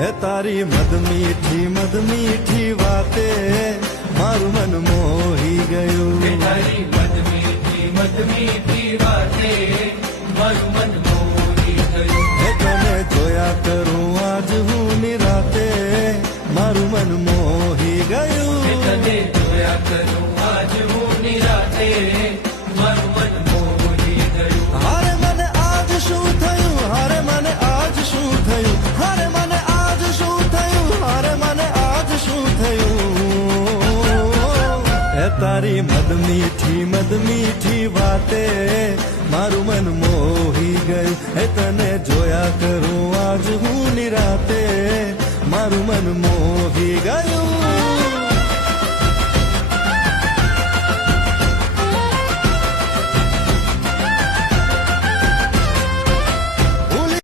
હે તારી મદ મીઠી વાતે મારું મન મોહી ગયું. તારી મદ મીઠી વાતે મારું મન મોહી ગયું. હે તને જોયા કરું આજ હું નિરાતે મારું મન મોહી ગયું. તને જોયા કરું આજ હું નિરાતે મારું મન મોહી ગયું. હારે મને આજ શું થયું, હારે મને આજ શું થયું, હારે મને આજ શું થયું, હારે મને આજ શું થયું. હે તારી મદ મીઠી વાતે મારું મન મોહી ગયું. હે તને જોયા કરું આજ હું નિરાતે મારું મન મોહી ગયું.